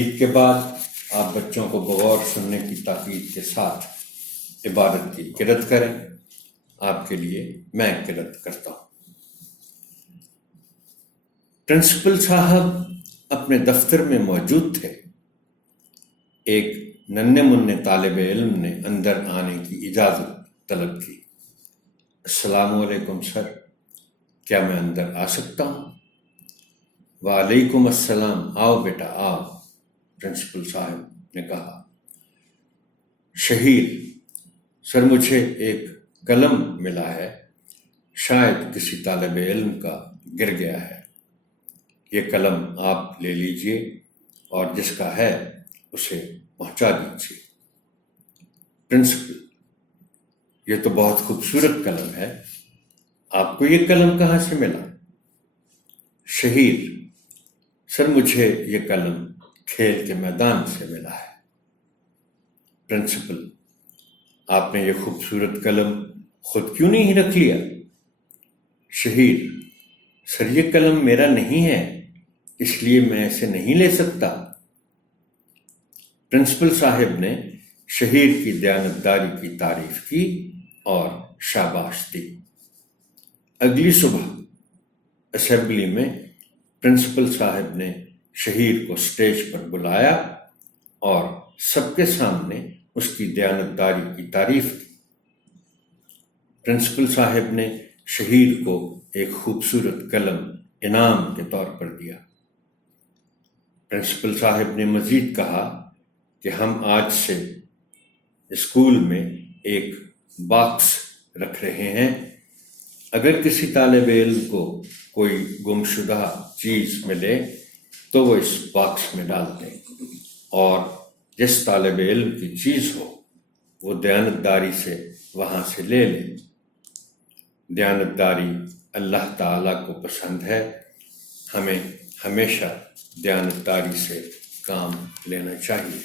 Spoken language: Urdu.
عید کے بعد آپ بچوں کو بغور سننے کی تاکید کے ساتھ عبادت کی قرت کریں۔ آپ کے لیے میں قرت کرتا ہوں۔ پرنسپل صاحب اپنے دفتر میں موجود تھے۔ ایک ننھے منھے طالب علم نے اندر آنے کی اجازت طلب کی۔ السلام علیکم سر، کیا میں اندر آ سکتا ہوں؟ وعلیکم السلام، آؤ بیٹا آؤ، پرنسپل صاحب نے کہا۔ شہیر، سر مجھے ایک قلم ملا ہے، شاید کسی طالب علم کا گر گیا ہے، یہ قلم آپ لے لیجئے اور جس کا ہے اسے پہنچا دیجیے۔ پرنسپل، یہ تو بہت خوبصورت قلم ہے، آپ کو یہ قلم کہاں سے ملا؟ شہیر، سر مجھے یہ قلم کھیل کے میدان سے ملا ہے۔ پرنسپل، آپ نے یہ خوبصورت قلم خود کیوں نہیں رکھ لیا؟ شہیر، سر یہ قلم میرا نہیں ہے، اس لیے میں اسے نہیں لے سکتا۔ پرنسپل صاحب نے شہیر کی دیانتداری کی تعریف کی اور شاباش دی۔ اگلی صبح اسمبلی میں پرنسپل صاحب نے شہیر کو اسٹیج پر بلایا اور سب کے سامنے اس کی دیانتداری کی تعریف کی۔ پرنسپل صاحب نے شہیر کو ایک خوبصورت قلم انعام کے طور پر دیا۔ پرنسپل صاحب نے مزید کہا کہ ہم آج سے اسکول میں ایک باکس رکھ رہے ہیں، اگر کسی طالب علم کو کوئی گمشدہ چیز ملے تو وہ اس باکس میں ڈال دیں، اور جس طالب علم کی چیز ہو وہ دیانتداری سے وہاں سے لے لیں۔ دیانتداری اللہ تعالیٰ کو پسند ہے، ہمیں ہمیشہ دیانتداری سے کام لینا چاہیے۔